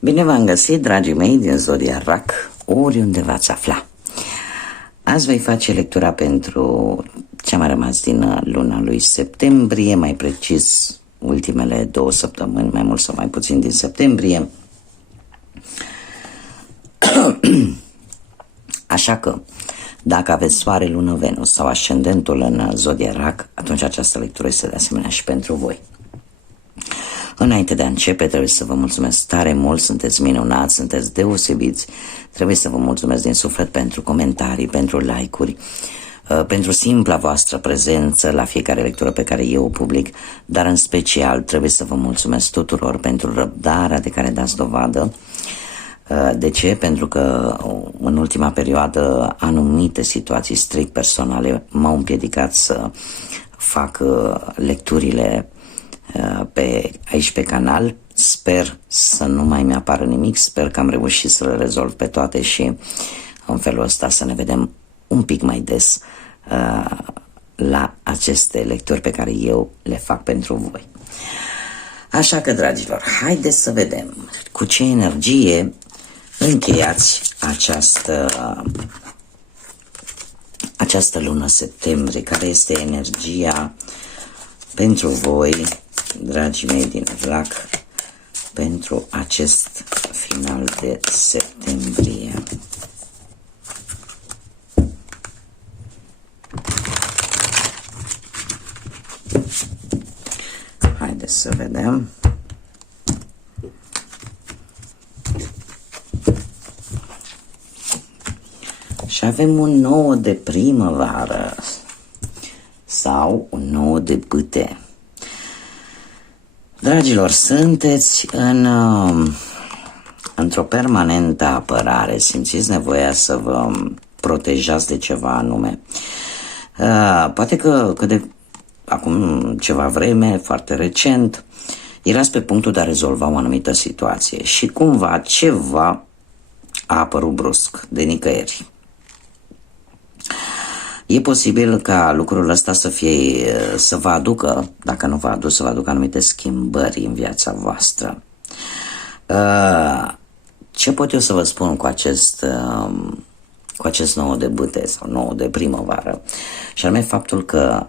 Bine v-am găsit, dragii mei din Zodia RAC, oriunde v-ați afla. Azi voi face lectura pentru ce a mai rămas din luna lui septembrie, mai precis ultimele 2 săptămâni, mai mult sau mai puțin din septembrie. Așa că, dacă aveți soare, lună, Venus sau ascendentul în Zodia RAC, atunci această lectură este de asemenea și pentru voi. Înainte de a începe, trebuie să vă mulțumesc tare mult, sunteți minunați, sunteți deosebiți, trebuie să vă mulțumesc din suflet pentru comentarii, pentru like-uri, pentru simpla voastră prezență la fiecare lectură pe care eu o public, dar în special trebuie să vă mulțumesc tuturor pentru răbdarea de care dați dovadă. De ce? Pentru că în ultima perioadă anumite situații strict personale m-au împiedicat să fac lecturile aici pe canal. Sper să nu mai mi-apară nimic, sper că am reușit să le rezolv pe toate și în felul ăsta să ne vedem un pic mai des la aceste lecturi pe care eu le fac pentru voi. Așa că, dragilor, haideți să vedem cu ce energie încheiați această lună septembrie, care este energia pentru voi, dragii mei din RAC, pentru acest final de septembrie. Haideți să vedem. Și avem un 9 de primăvară sau un 9 de bâte. Dragilor, sunteți într-o permanentă apărare, simțiți nevoia să vă protejați de ceva anume. Poate că de acum ceva vreme, foarte recent, erați pe punctul de a rezolva o anumită situație și cumva ceva a apărut brusc, de nicăieri. E posibil ca lucrul ăsta să vă aducă, dacă nu vă aduc, să vă aducă anumite schimbări în viața voastră. Ce pot eu să vă spun cu acest 9 de bâte sau 9 de primăvară? Și anume faptul că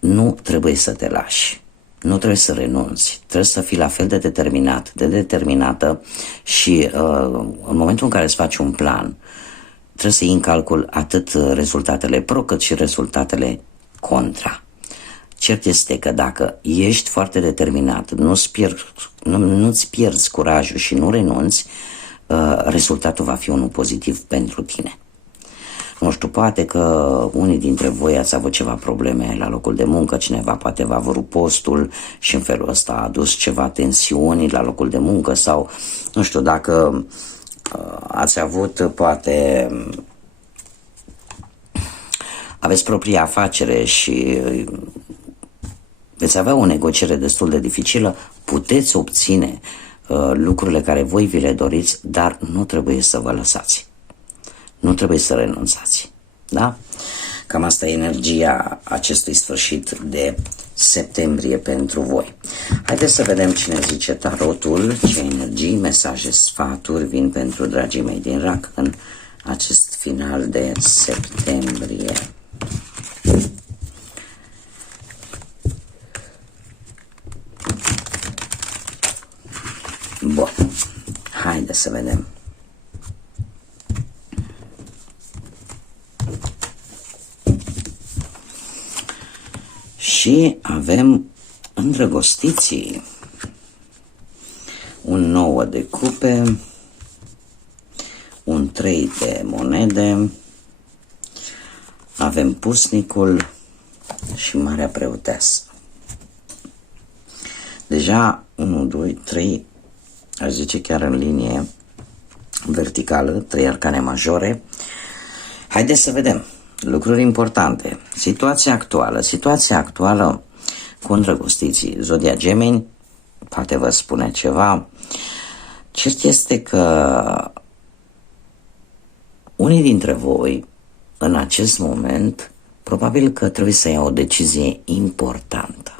nu trebuie să te lași, nu trebuie să renunți, trebuie să fii la fel de determinat, de determinată și în momentul în care îți faci un plan, trebuie să iei în calcul atât rezultatele pro cât și rezultatele contra. Cert este că dacă ești foarte determinat, nu-ți pierzi curajul și nu renunți, rezultatul va fi unul pozitiv pentru tine. Nu știu, poate că unii dintre voi ați avut ceva probleme la locul de muncă, cineva poate v-a vrut postul și în felul ăsta a adus ceva tensiuni la locul de muncă sau, nu știu, dacă ați avut, poate aveți propria afacere și veți avea o negociere destul de dificilă, puteți obține lucrurile care voi vi le doriți, dar nu trebuie să vă lăsați. Nu trebuie să renunțați. Da? Cam asta e energia acestui sfârșit de septembrie pentru voi. Haideți să vedem cine zice tarotul, ce energii, mesaje, sfaturi vin pentru dragii mei din RAC în acest final de septembrie. Bun, haideți să vedem. Și avem îndrăgostiții, un 9 de cupe, un 3 de monede, avem pusnicul și Marea Preoteasă. Deja 1, 2, 3, aș zice chiar în linie verticală, 3 arcane majore. Haideți să vedem. Lucruri importante. Situația actuală cu îndrăgostiții. Zodia Gemeni, poate vă spune ceva. Cert este că unii dintre voi, în acest moment, probabil că trebuie să ia o decizie importantă.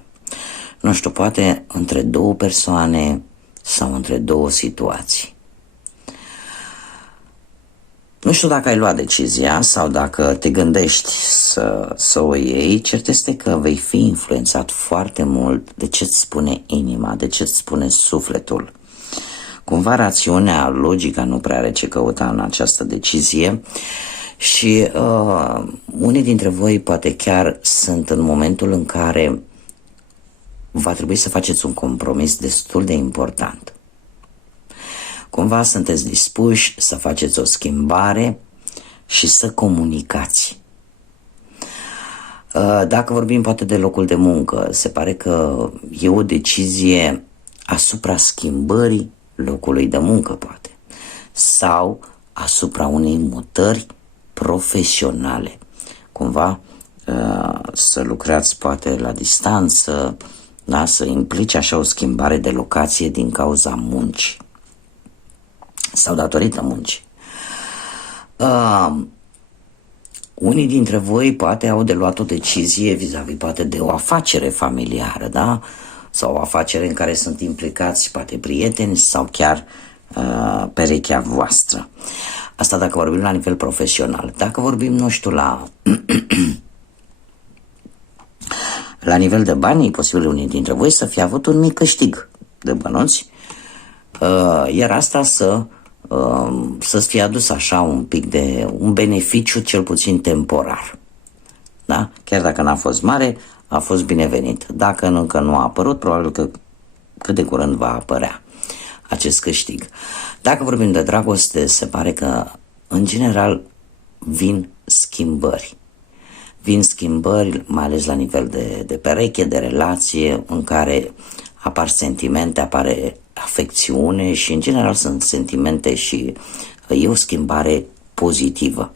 Nu știu, poate între două persoane sau între două situații. Nu știu dacă ai luat decizia sau dacă te gândești să o iei, cert este că vei fi influențat foarte mult de ce-ți spune inima, de ce-ți spune sufletul. Cumva rațiunea, logica nu prea are ce căuta în această decizie și unii dintre voi poate chiar sunt în momentul în care va trebui să faceți un compromis destul de important. Cumva sunteți dispuși să faceți o schimbare și să comunicați. Dacă vorbim poate de locul de muncă, se pare că e o decizie asupra schimbării locului de muncă, poate, sau asupra unei mutări profesionale. Cumva să lucrați poate la distanță, da? Să implice așa o schimbare de locație din cauza muncii sau datorită muncii. Unii dintre voi poate au de luat o decizie vis-a-vis poate de o afacere familiară, da? Sau o afacere în care sunt implicați poate prieteni sau chiar perechea voastră. Asta dacă vorbim la nivel profesional. Dacă vorbim, nu știu, la nivel de bani, e posibil unii dintre voi să fie avut un mic câștig de bănuți, iar asta să-ți fie adus așa un pic de un beneficiu cel puțin temporar. Da? Chiar dacă n-a fost mare, a fost binevenit. Dacă încă nu a apărut, probabil că cât de curând va apărea acest câștig. Dacă vorbim de dragoste, se pare că în general vin schimbări. Vin schimbări, mai ales la nivel de pereche, de relație, în care apar sentimente, apare afecțiune și în general sunt sentimente și e o schimbare pozitivă.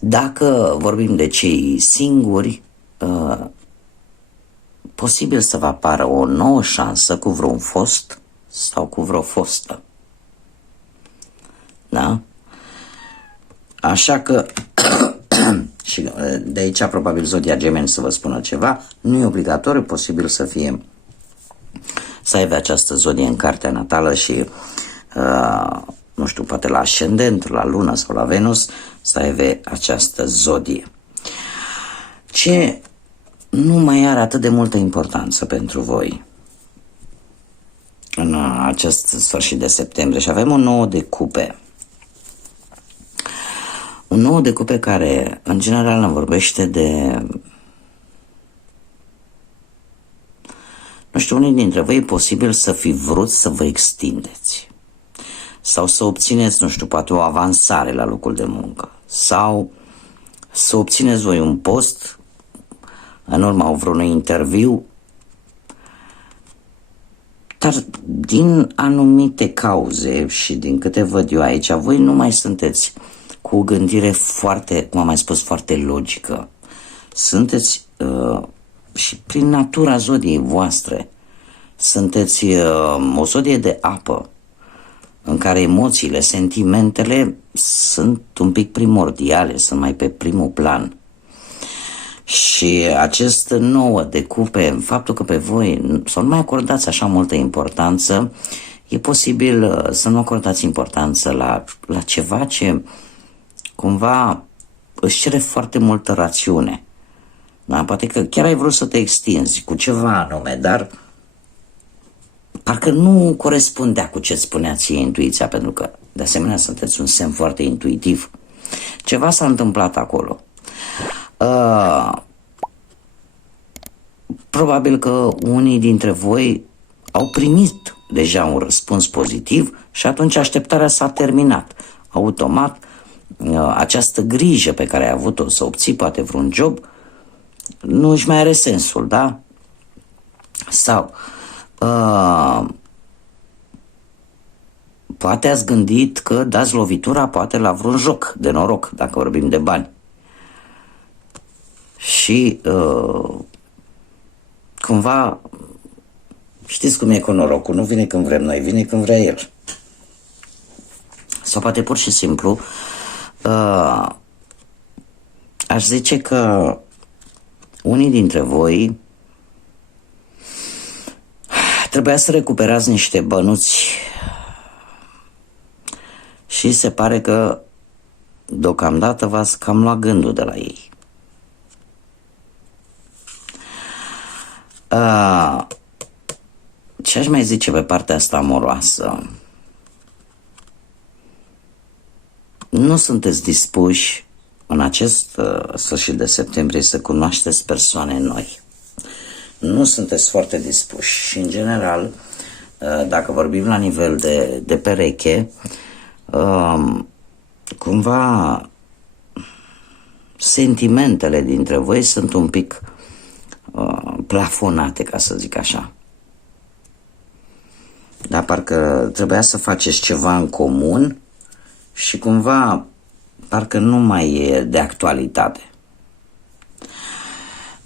Dacă vorbim de cei singuri, posibil să vă apară o nouă șansă cu vreun fost sau cu vreo fostă. Da? Așa că și de aici probabil Zodia Gemeni să vă spună ceva. Nu e obligatoriu, posibil să aibă această zodie în cartea natală și nu știu, poate la ascendent, la lună sau la Venus să aibă această zodie. Ce nu mai are atât de multă importanță pentru voi în acest sfârșit de septembrie și avem un nou de cupe. Un nou de cupe care în general îmi vorbește de, nu știu, unii dintre voi e posibil să fi vrut să vă extindeți sau să obțineți, nu știu, poate o avansare la locul de muncă sau să obțineți voi un post în urma vreunui interviu, dar din anumite cauze și din câte văd eu aici, voi nu mai sunteți cu o gândire foarte, cum am mai spus, foarte logică. Sunteți și prin natura zodiei voastre sunteți o zodie de apă în care emoțiile, sentimentele sunt un pic primordiale, sunt mai pe primul plan. Și acest 9 de cupe, faptul că pe voi să nu mai acordați așa multă importanță, e posibil să nu acordați importanță la ceva ce cumva își cere foarte multă rațiune. Da? Poate că chiar ai vrut să te extinzi cu ceva anume, dar parcă nu corespundea cu ce spunea ție intuiția, pentru că de asemenea sunteți un semn foarte intuitiv. Ceva s-a întâmplat acolo. Probabil că unii dintre voi au primit deja un răspuns pozitiv și atunci așteptarea s-a terminat. Automat, această grijă pe care ai avut-o să obții poate vreun job nu își mai are sensul, da? Sau poate ați gândit că dați lovitura poate la vreun joc de noroc, dacă vorbim de bani. Și cumva știți cum e cu norocul, nu vine când vrem noi, vine când vrea el. Sau poate pur și simplu aș zice că unii dintre voi Trebuia să recuperați niște bănuți și se pare că deocamdată v-ați cam luat gândul de la ei. Ce aș mai zice pe partea asta amoroasă? Nu sunteți dispuși în acest sfârșit de septembrie să cunoașteți persoane noi. Nu sunteți foarte dispuși și în general, dacă vorbim la nivel de pereche, cumva sentimentele dintre voi sunt un pic plafonate, ca să zic așa. Dar parcă trebuia să faceți ceva în comun și cumva parcă nu mai e de actualitate.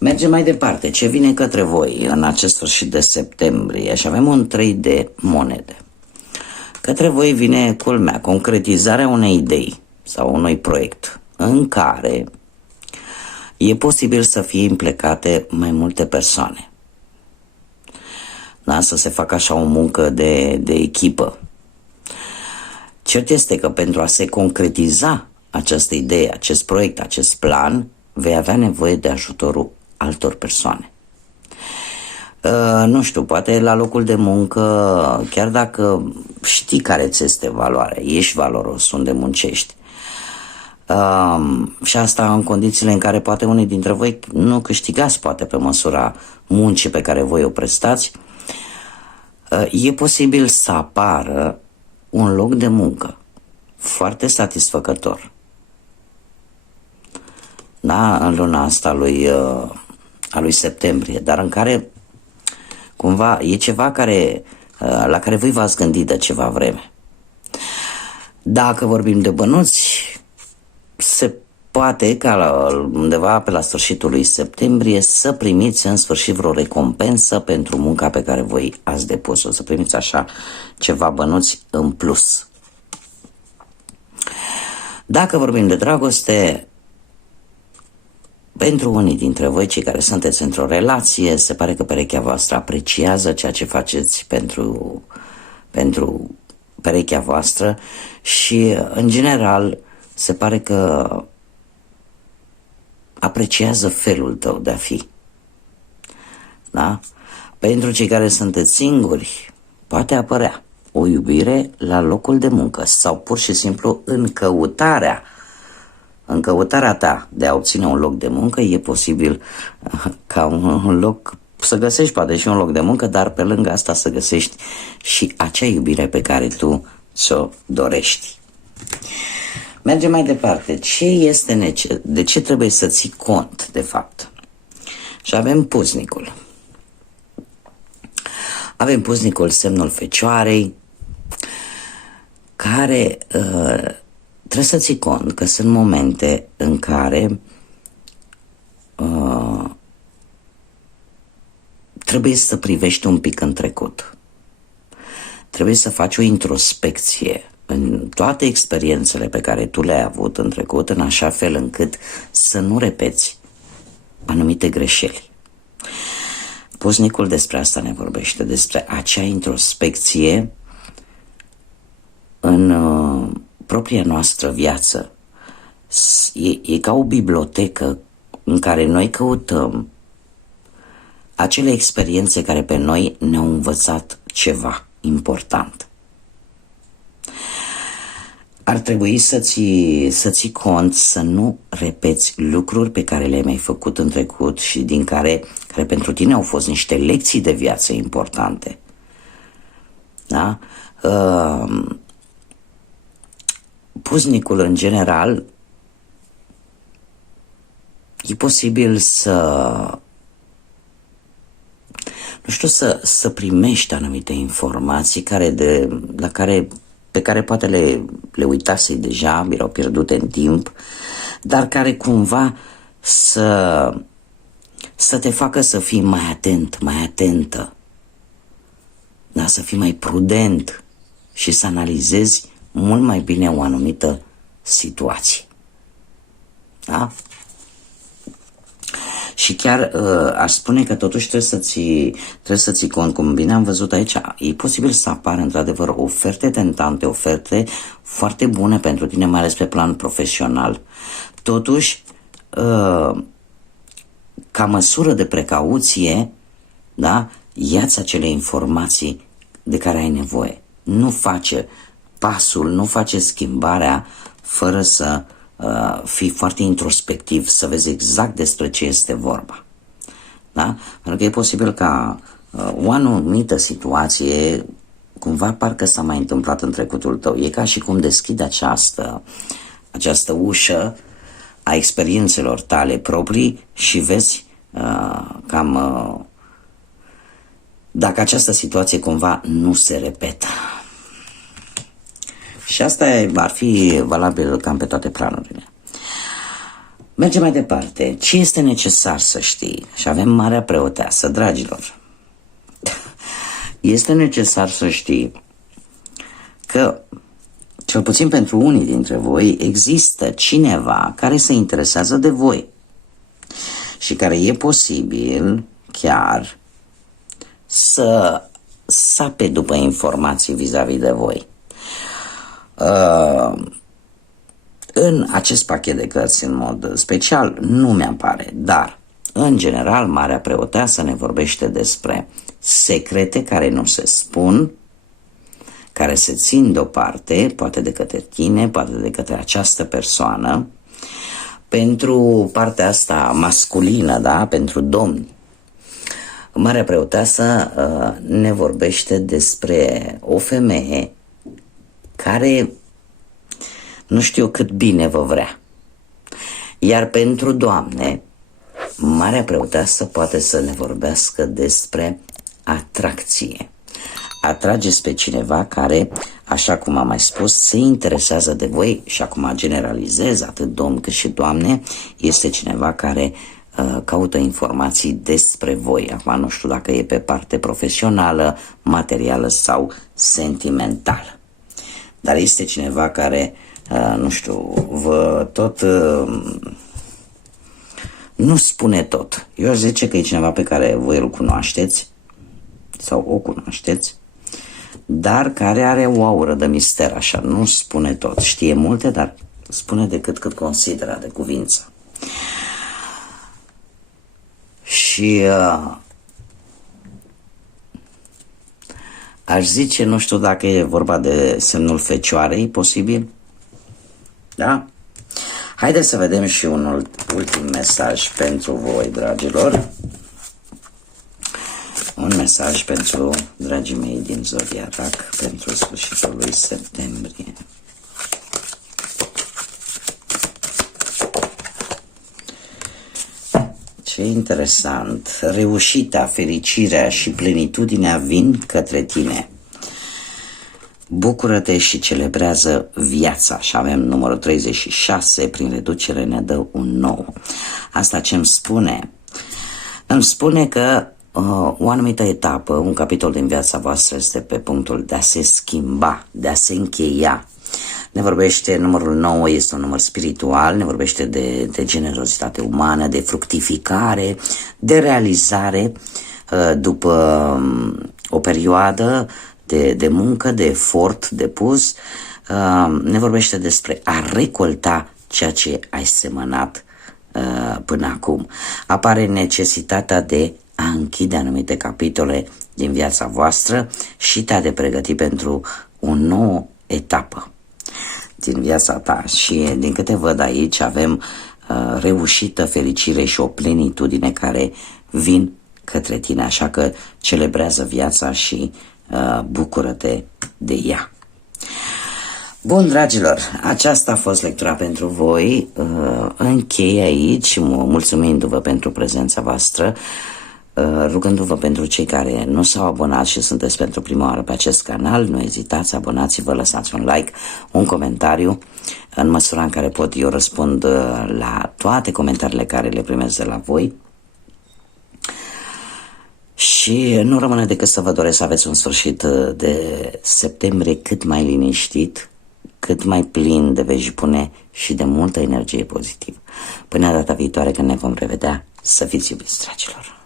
Mergem mai departe. Ce vine către voi în acest sfârșit de septembrie? Și avem un 3 de monede. Către voi vine, culmea, concretizarea unei idei sau unui proiect în care e posibil să fie implicate mai multe persoane. Da? Să se facă așa o muncă de echipă. Cert este că pentru a se concretiza această idee, acest proiect, acest plan, vei avea nevoie de ajutorul altor persoane. Nu știu, poate la locul de muncă, chiar dacă știi care ți este valoarea, ești valoros unde muncești, și asta în condițiile în care poate unii dintre voi nu câștigați poate pe măsura muncii pe care voi o prestați, e posibil să apară un loc de muncă foarte satisfăcător. Da, în luna asta a lui septembrie, dar în care cumva e ceva la care voi v-ați gândit de ceva vreme. Dacă vorbim de bănuți, se poate ca undeva pe la sfârșitul lui septembrie să primiți în sfârșit vreo recompensă pentru munca pe care voi ați depus-o, să primiți așa ceva bănuți în plus. Dacă vorbim de dragoste, pentru unii dintre voi, cei care sunteți într-o relație, se pare că perechea voastră apreciază ceea ce faceți pentru perechea voastră și, în general, se pare că apreciază felul tău de a fi. Da? Pentru cei care sunteți singuri, poate apărea o iubire la locul de muncă sau pur și simplu în căutarea ta de a obține un loc de muncă, e posibil ca un loc să găsești poate și un loc de muncă, dar pe lângă asta să găsești și acea iubire pe care tu ți-o dorești. Mergem mai departe. De ce trebuie să ții cont, de fapt? Și avem puznicul. Avem puznicul, semnul Fecioarei, care trebuie să ții cont că sunt momente în care trebuie să privești un pic în trecut. Trebuie să faci o introspecție în toate experiențele pe care tu le-ai avut în trecut, în așa fel încât să nu repeți anumite greșeli. Puznicul despre asta ne vorbește, despre acea introspecție în propria noastră viață. E ca o bibliotecă în care noi căutăm acele experiențe care pe noi ne-au învățat ceva important. Ar trebui să ții cont să nu repeți lucruri pe care le-ai mai făcut în trecut și care pentru tine au fost niște lecții de viață importante. Da? Puznicul, în general, e posibil să primești anumite informații pe care poate le uitasei deja, erau pierdute în timp, dar care cumva să te facă să fii mai atent, mai atentă, da? Să fii mai prudent și să analizezi mult mai bine o anumită situație. Da? Și chiar aș spune că totuși trebuie să ții cont, cum bine am văzut aici, e posibil să apară într-adevăr oferte tentante, oferte foarte bune pentru tine, mai ales pe plan profesional. Totuși, ca măsură de precauție, da, ia-ți acele informații de care ai nevoie. Nu face pasul, nu face schimbarea fără să fii foarte introspectiv, să vezi exact despre ce este vorba. Da? Pentru că e posibil ca o anumită situație cumva parcă s-a mai întâmplat în trecutul tău. E ca și cum deschide această ușă a experiențelor tale proprii și vezi cam dacă această situație cumva nu se repetă. Și asta ar fi valabil cam pe toate planurile. Mergem mai departe. Ce este necesar să știi? Și avem Marea Preoteasă, dragilor. Este necesar să știi că, cel puțin pentru unii dintre voi, există cineva care se interesează de voi și care e posibil chiar să sape după informații vis-a-vis de voi. În acest pachet de cărți, în mod special, nu mi-apare, dar, în general, Marea Preoteasă ne vorbește despre secrete care nu se spun, care se țin deoparte, poate de către tine, poate de către această persoană, pentru partea asta masculină, da? Pentru domni. Marea Preoteasă ne vorbește despre o femeie care nu știu cât bine vă vrea. Iar pentru doamne, Marea Preoteasă poate să ne vorbească despre atracție. Atrageți pe cineva care, așa cum am mai spus, se interesează de voi și acum generalizez, atât domn cât și doamne, este cineva care caută informații despre voi. Acum nu știu dacă e pe parte profesională, materială sau sentimentală. Dar este cineva care, nu știu, vă tot... nu spune tot. Eu aș zice că e cineva pe care voi îl cunoașteți sau o cunoașteți, dar care are o aură de mister, așa, nu spune tot. Știe multe, dar spune decât cât consideră de cuvință. Și aș zice, nu știu dacă e vorba de semnul Fecioarei, posibil? Da? Haideți să vedem și un ultim mesaj pentru voi, dragilor. Un mesaj pentru dragii mei din Zodia Rac pentru sfârșitul lui septembrie. Ce interesant! Reușita, fericirea și plenitudinea vin către tine. Bucură-te și celebrează viața. Și avem numărul 36, prin reducere ne dă un nou. Asta ce îmi spune? Îmi spune că o anumită etapă, un capitol din viața voastră este pe punctul de a se schimba, de a se încheia. Ne vorbește, numărul 9 este un număr spiritual, ne vorbește de generozitate umană, de fructificare, de realizare după o perioadă de muncă, de efort depus. Ne vorbește despre a recolta ceea ce ai semănat până acum. Apare necesitatea de a închide anumite capitole din viața voastră și te-a de pregăti pentru o nouă etapă din viața ta. Și din câte văd aici avem reușită, fericire și o plenitudine care vin către tine, așa că celebrează viața și bucură-te de ea. Bun, dragilor, aceasta a fost lectura pentru voi. Închei aici, mulțumindu-vă pentru prezența voastră, rugându-vă pentru cei care nu s-au abonat și sunteți pentru prima oară pe acest canal. Nu ezitați, abonați-vă, lăsați un like, un comentariu. În măsura în care pot, eu răspund la toate comentariile care le primesc de la voi. Și nu rămâne decât să vă doresc să aveți un sfârșit de septembrie cât mai liniștit, cât mai plin de vejipune și de multă energie pozitivă. Până data viitoare când ne vom revedea, Să fiți iubiți, dragilor!